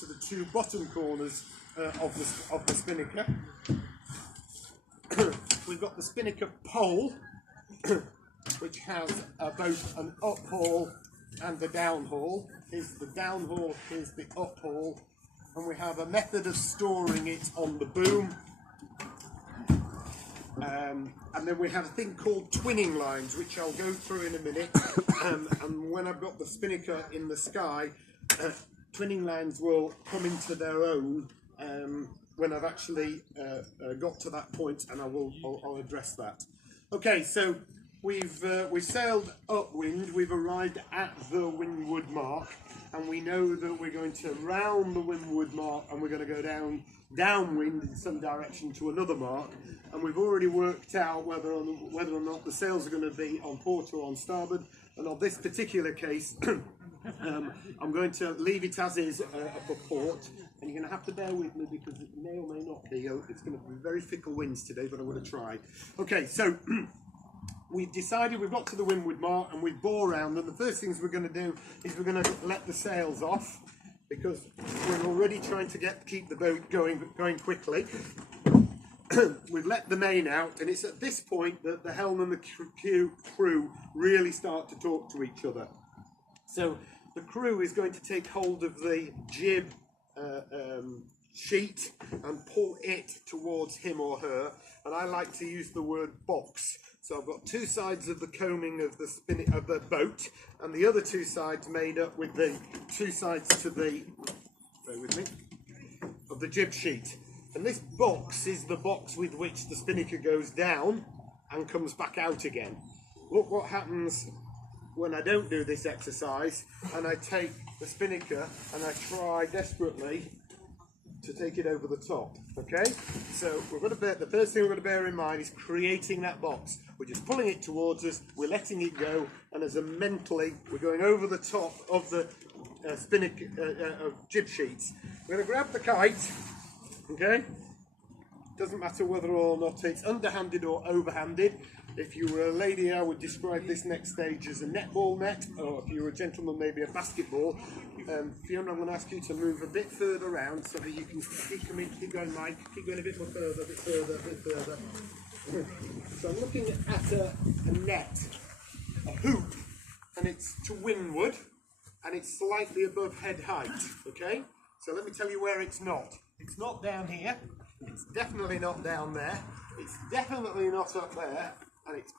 to the two bottom corners of the spinnaker. We've got the spinnaker pole, which has both an up haul and a down haul. Here's the down haul, here's the up haul, and we have a method of storing it on the boom. And then we have a thing called twinning lines, which I'll go through in a minute. And when I've got the spinnaker in the sky, twinning lines will come into their own when I've actually got to that point, and I'll address that. Okay, so we've sailed upwind. We've arrived at the windward mark, and we know that we're going to round the windward mark, and we're going to go downwind in some direction to another mark. And we've already worked out whether or not the sails are going to be on port or on starboard. And on this particular case, I'm going to leave it as is for port. And you're going to have to bear with me because it may or may not be. It's going to be very fickle winds today, but I'm going to try. Okay, so we've decided we've got to the windward mark and we bore round. And the first things we're going to do is we're going to let the sails off, because we're already trying to keep the boat going quickly. We've let the main out, and it's at this point that the helm and the crew really start to talk to each other. So the crew is going to take hold of the jib sheet and pull it towards him or her, and I like to use the word box. So I've got two sides of the coaming of the boat, and the other two sides made up with the two sides to the, bear with me, of the jib sheet. And this box is the box with which the spinnaker goes down and comes back out again. Look what happens when I don't do this exercise and I take the spinnaker and I try desperately to take it over the top. Okay, so the first thing we're going to bear in mind is creating that box. We're just pulling it towards us, we're letting it go, and as a mentally we're going over the top of the spinnaker jib sheets. We're going to grab the kite. Okay, doesn't matter whether or not it's underhanded or overhanded. If you were a lady, I would describe this next stage as a netball net, or if you were a gentleman, maybe a basketball. Fiona, I'm going to ask you to move a bit further around so that you can keep going, Mike, keep going a bit more further, a bit further, a bit further. So I'm looking at a net, a hoop, and it's to windward, and it's slightly above head height, okay? So let me tell you where it's not. It's not down here, it's definitely not down there, it's definitely not up there, and it's,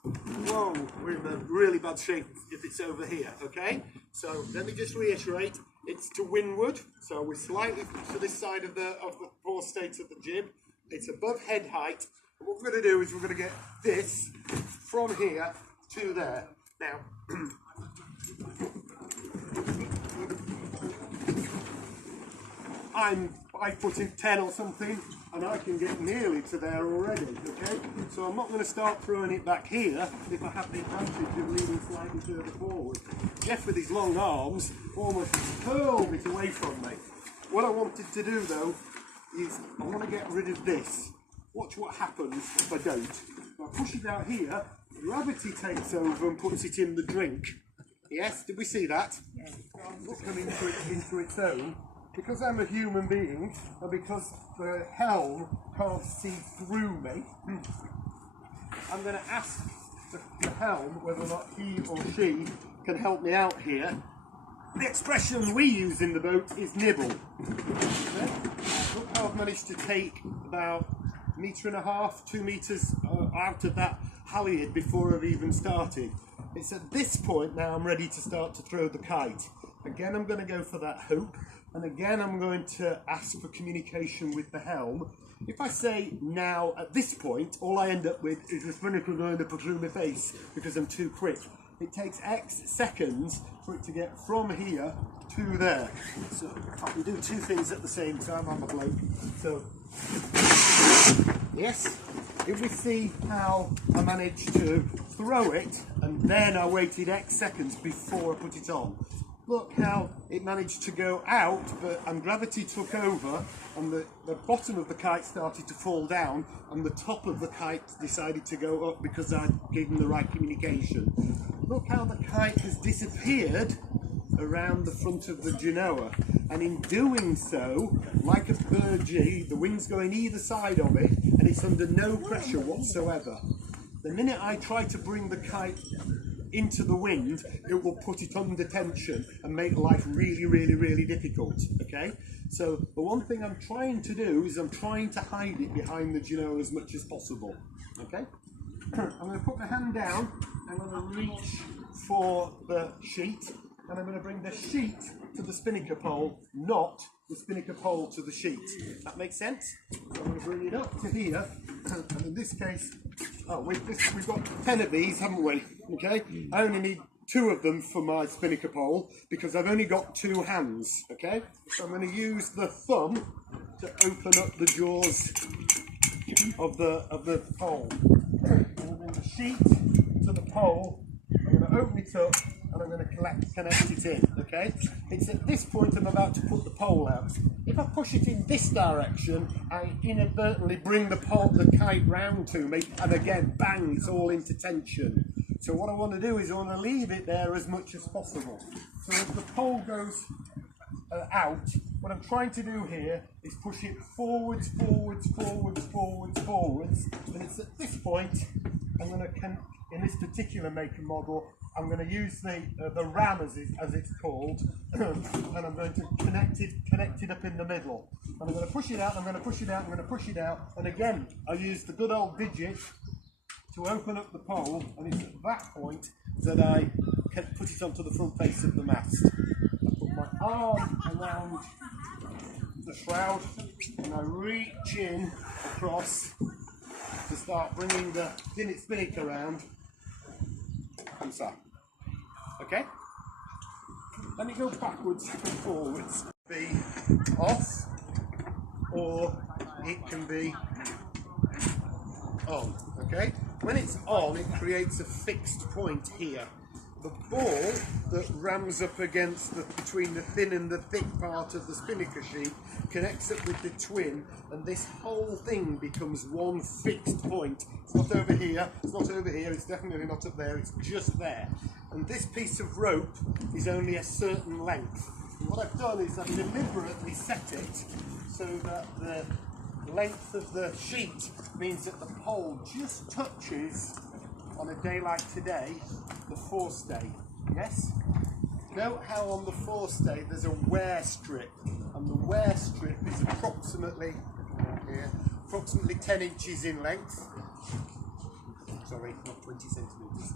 whoa, we're in a really bad shape if it's over here, okay? So let me just reiterate, it's to windward, so we're slightly to this side of the fore state of the jib, it's above head height, and what we're going to do is we're going to get this from here to there. Now, I'm 5'10" or something, and I can get nearly to there already, okay? So I'm not going to start throwing it back here if I have the advantage of leaning slightly further forward. Jeff, with his long arms, almost hurled it away from me. What I wanted to do, though, is I want to get rid of this. Watch what happens if I don't. If I push it out here, gravity takes over and puts it in the drink. Yes, did we see that? Yes. It's coming into its own. Because I'm a human being, and because the helm can't see through me, I'm going to ask the helm whether or not he or she can help me out here. The expression we use in the boat is nibble. Okay? Look how I've managed to take about 1.5 meters, 2 meters out of that halyard before I've even started. It's at this point now I'm ready to start to throw the kite. Again, I'm going to go for that hoop. And again, I'm going to ask for communication with the helm. If I say now, at this point, all I end up with is the spinnaker going up through my face because I'm too quick. It takes X seconds for it to get from here to there. So I can do two things at the same time, I'm a bloke. So, yes, if we see how I managed to throw it, and then I waited X seconds before I put it on. Look how it managed to go out, and gravity took over, and the bottom of the kite started to fall down, and the top of the kite decided to go up because I'd given the right communication. Look how the kite has disappeared around the front of the genoa, and in doing so, like a bird G, the wind's going either side of it, and it's under no pressure whatsoever. The minute I try to bring the kite into the wind, it will put it under tension and make life really, really, really difficult, okay? So the one thing I'm trying to do is I'm trying to hide it behind the genoa as much as possible, okay? I'm going to put my hand down, I'm going to reach for the sheet, and I'm going to bring the sheet to the spinnaker pole, not the spinnaker pole to the sheet. That makes sense? So I'm going to bring it up to here, and in this case, we've got 10 of these, haven't we? Okay, I only need 2 of them for my spinnaker pole because I've only got 2 hands. Okay, so I'm going to use the thumb to open up the jaws of the pole. I'm going to bring the sheet to the pole. I'm going to open it up and I'm going to connect it in. Okay, it's at this point I'm about to put the pole out. If I push it in this direction, I inadvertently bring the kite round to me, and again, bang, it's all into tension. So what I want to do is I want to leave it there as much as possible. So as the pole goes out, what I'm trying to do here is push it forwards, forwards, forwards, forwards, forwards, and it's at this point I'm going to, in this particular make and model, I'm going to use the ram as it's called, and I'm going to connect it up in the middle. And I'm going to push it out, I'm going to push it out, I'm going to push it out, and again I use the good old digit to open up the pole, and it's at that point that I can put it onto the front face of the mast. I put my arm around the shroud and I reach in across to start bringing the spinnaker around. Comme ça. Okay? Let me go backwards and forwards. Be off, or it can be on. Okay? When it's on, it creates a fixed point here. The ball that rams up against between the thin and the thick part of the spinnaker sheet connects up with the twin, and this whole thing becomes one fixed point. It's not over here, it's not over here, it's definitely not up there, it's just there. And this piece of rope is only a certain length. And what I've done is I've deliberately set it so that the length of the sheet means that the pole just touches, on a day like today, the forestay. Yes? Note how on the forestay there's a wear strip, and the wear strip is approximately 10 inches in length. Sorry, not 20 centimetres.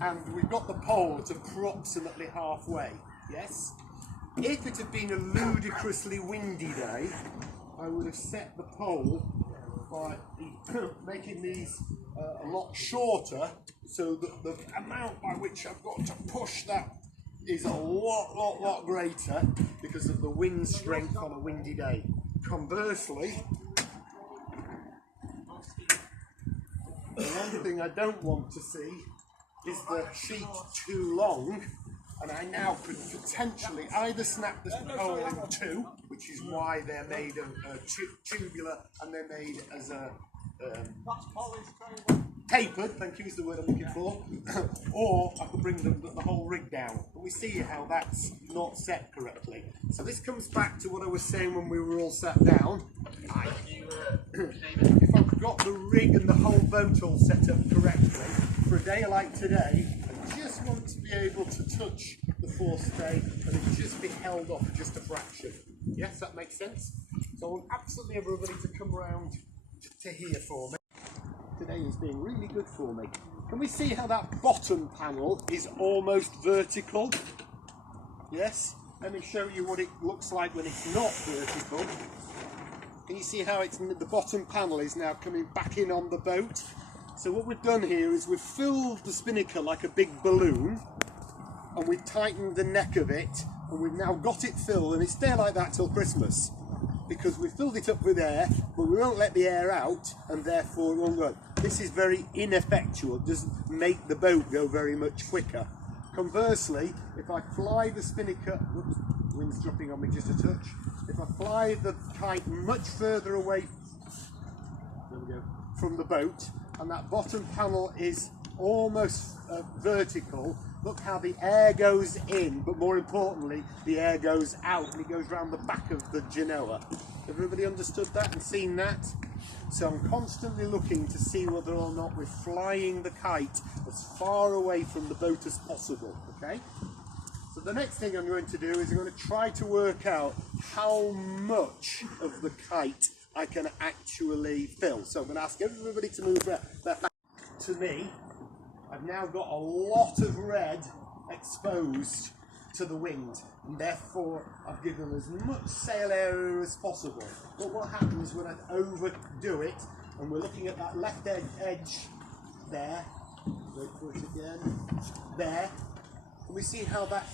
And we've got the pole at approximately halfway. Yes? If it had been a ludicrously windy day, I would have set the pole by making these a lot shorter, so that the amount by which I've got to push that is a lot greater because of the wind strength on a windy day. Conversely, the one thing I don't want to see is the sheet too long, and I now could potentially either snap the pole in 2, which is why they're made of tubular, and they're made as a tapered, thank you is the word I'm looking for, or I could bring the whole rig down. But we see how that's not set correctly. So this comes back to what I was saying when we were all sat down. If I've got the rig and the whole boat all set up correctly, for a day like today, I just want to be able to touch the forestay and it just be held off just a fraction. Yes, that makes sense? So I want absolutely everybody to come around to here for me. Today is being really good for me. Can we see how that bottom panel is almost vertical? Yes? Let me show you what it looks like when it's not vertical. Can you see how the bottom panel is now coming back in on the boat? So what we've done here is we've filled the spinnaker like a big balloon, and we've tightened the neck of it, and we've now got it filled, and it's there like that till Christmas, because we've filled it up with air, but we won't let the air out, and therefore it won't go. This is very ineffectual. It doesn't make the boat go very much quicker. Conversely, if I fly the spinnaker, whoops, wind's dropping on me just a touch. If I fly the kite much further away, there we go, from the boat, and that bottom panel is almost vertical, look how the air goes in, but more importantly, the air goes out and it goes round the back of the genoa. Everybody understood that and seen that? So I'm constantly looking to see whether or not we're flying the kite as far away from the boat as possible, okay? So the next thing I'm going to do is I'm going to try to work out how much of the kite I can actually fill. So I'm going to ask everybody to move their back to me. I've now got a lot of red exposed to the wind, and therefore I've given as much sail area as possible. But what happens when I overdo it, and we're looking at that left edge there, wait for it again, there, and we see how that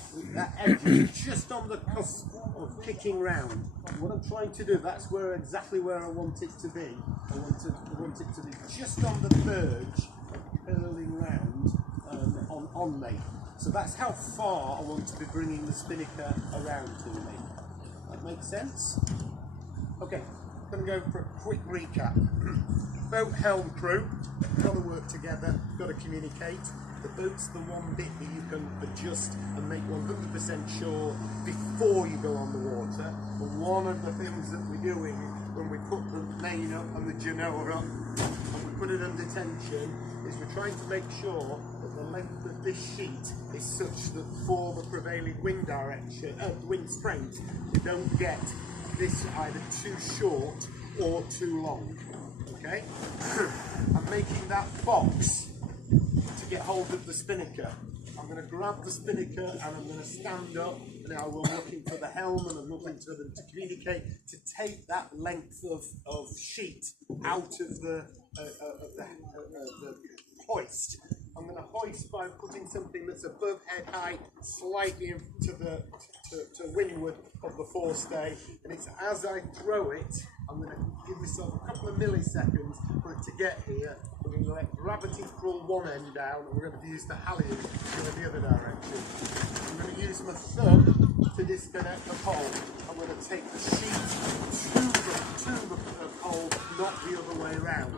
edge is just on the cusp of kicking round. And what I'm trying to do, that's exactly where I want it to be. I want it to be just on the verge of curling round on me. So that's how far I want to be bringing the spinnaker around to me. That makes sense? Okay, I'm going to go for a quick recap. Boat helm crew, got to work together, got to communicate. The boat's the one bit that you can adjust and make 100% sure before you go on the water. And one of the things that we're doing when we put the main up and the genoa up and we put it under tension is we're trying to make sure that the length of this sheet is such that for the prevailing wind direction, wind strength, you don't get this either too short or too long. Okay? I'm making that box to get hold of the spinnaker. I'm going to grab the spinnaker and I'm going to stand up, and now we're looking for the helm and I'm looking to them to communicate to take that length of sheet out of the hoist. I'm going to hoist by putting something that's above head height, slightly to windward of the forestay, and it's as I throw it, I'm going to give myself a couple of milliseconds for it to get here. We're going to let gravity pull one end down, and we're going to use the halyard to go the other direction. I'm going to use my thumb to disconnect the pole. I'm going to take the sheet to the pole, not the other way around.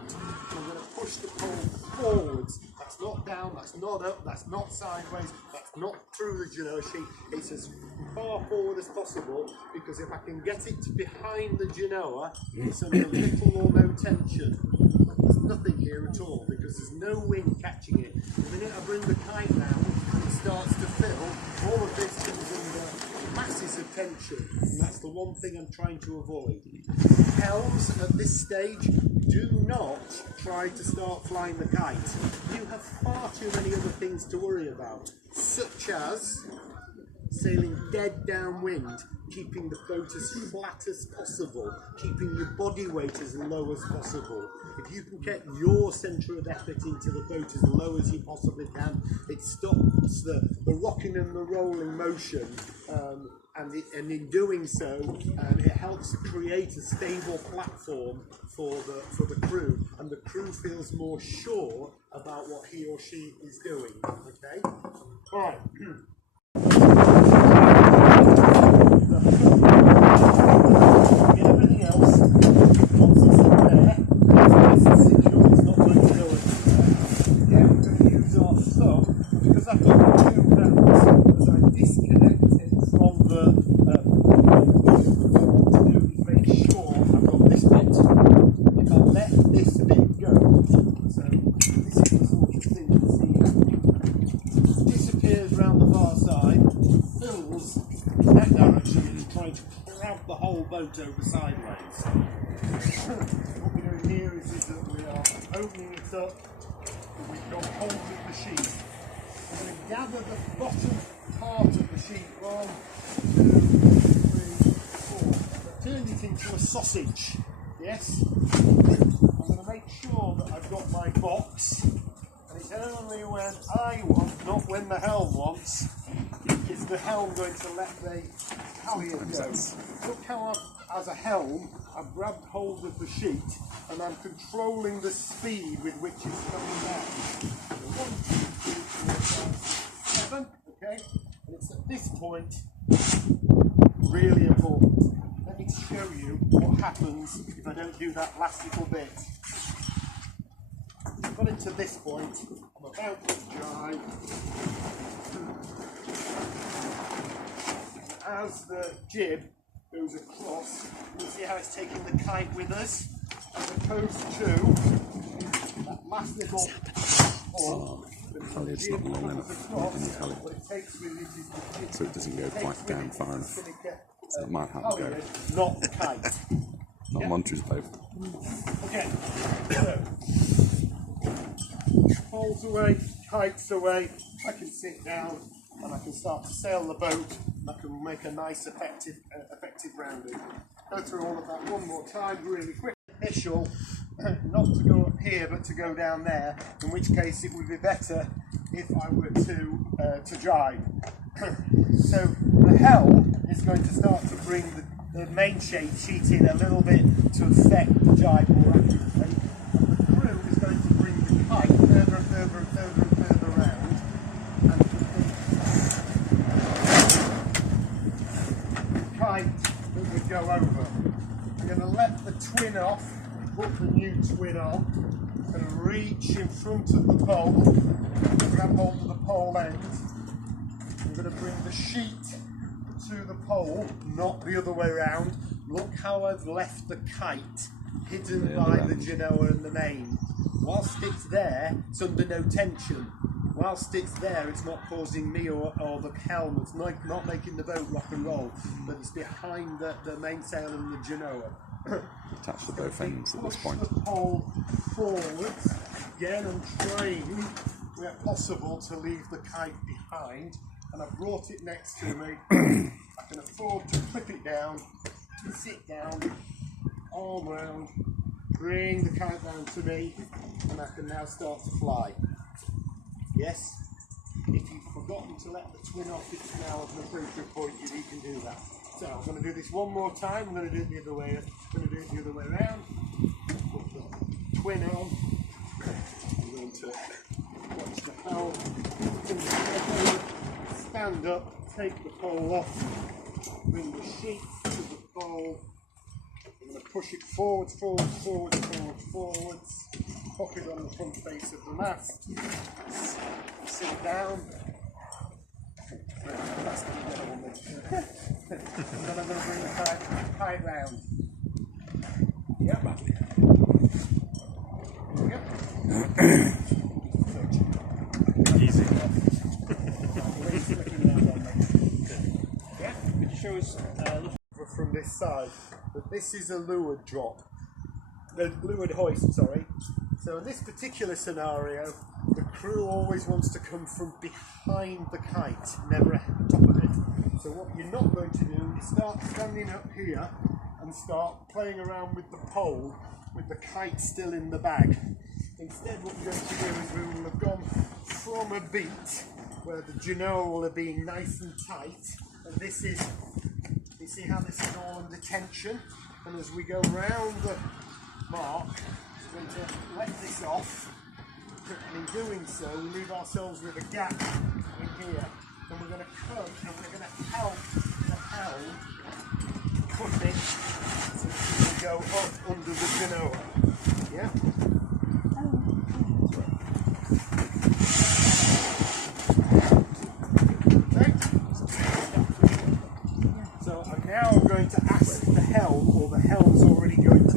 I'm going to push the pole forwards. That's not down, that's not up, that's not sideways, that's not through the genoa sheet. It's as far forward as possible, because if I can get it to behind the genoa, it's under little or no tension. There's nothing here at all, because there's no wind catching it. The minute I bring the kite round and it starts to fill, all of this comes under masses of tension, and that's the one thing I'm trying to avoid. Helms at this stage, do not try to start flying the kite. You have far too many other things to worry about, such as sailing dead downwind, keeping the boat as flat as possible, keeping your body weight as low as possible. If you can get your centre of effort into the boat as low as you possibly can, it stops the rocking and the rolling motion, and in doing so, it helps create a stable platform for the crew, and the crew feels more sure about what he or she is doing. Okay? All right. Everything else, once it's in there, it's secure, it's not going to go anywhere. Again, we're going to use our thumb, because I've got the two hands, as I disconnect it from the what I want to do is make sure I've got this bit. If I let this bit go, so this is the sort of thing you see happening. Disappears round the far side, fills in that direction, and is trying to grab the whole boat over sideways. What we're doing here is that we are opening it up, and we've got hold of the sheet. We're going to gather the bottom part of the sheet, 1, 2, 3, 4, turn it into a sausage. Yes? I'm going to make sure that I've got my box, and it's only when I want, not when the helm wants, is the helm going to let the halyard go. Look how as a helm, I've grabbed hold of the sheet and I'm controlling the speed with which it's coming down. So 1, 2, 3, 4, 5, 6, 7, okay? And it's at this point really important. Let me show you what happens if I don't do that last little bit. I've got it to this point, I'm about to drive. As the jib goes across, you'll see how it's taking the kite with us, as opposed to that massive pull. The halyard's not long enough in the halyard, so it doesn't go quite down far enough. So that might have to go. Not the kite. Not Monterey's boat. Okay, so poles away, kites away, I can sit down and I can start to sail the boat and I can make a nice effective rounding. Go through all of that one more time really quick. Initial, not to go up here but to go down there, in which case it would be better if I were to drive. So the helm is going to start to bring the main sheet in a little bit to affect the jibe more accurately. And the crew is going to bring the kite further and further and further and further around. And the kite that would go over. I'm going to let the twin off, put the new twin on, and reach in front of the pole, grab hold of the pole end. I'm going to bring the sheet to the pole, not the other way around. Look how I've left the kite hidden by the genoa and the main. Whilst it's there, it's under no tension. Whilst it's there, it's not causing me or the helm, it's not making the boat rock and roll, but it's behind the mainsail and the genoa. Attach the both ends at this point. Push the pole forwards, again, and trying, where possible, to leave the kite behind. And I've brought it next to me. I can afford to clip it down, sit down, arm round, bring the kite down to me, and I can now start to fly. Yes? If you've forgotten to let the twin off, it's now an appropriate point, you can do that. So I'm going to do this one more time. I'm going to do it the other way. I'm going to do it the other way around. Put the twin on. I'm going to watch the helm. Stand up, take the pole off, bring the sheet to the pole. I'm going to push it forwards, forwards, forwards, forwards, forwards. Pop it on the front face of the mast. Sit down. That's going to get on me. And then I'm going to bring the kite round. Yep. Yep. Easy. Yeah. Could you show us from this side? But this is a leeward drop. The leeward hoist, sorry. So in this particular scenario, the crew always wants to come from behind the kite, never at the top of it. So what you're not going to do is start standing up here and start playing around with the pole with the kite still in the bag. Instead what we're going to do is we will have gone from a beat where the genoa will have been nice and tight, and this is, you see how this is all under tension, and as we go round the mark, we're going to let this off, and in doing so we leave ourselves with a gap in here, and we're going to come and we're going to help the helm cut it so it can go up under the genoa. Yeah? Okay? So I'm now going to ask the helm, or the helm's already going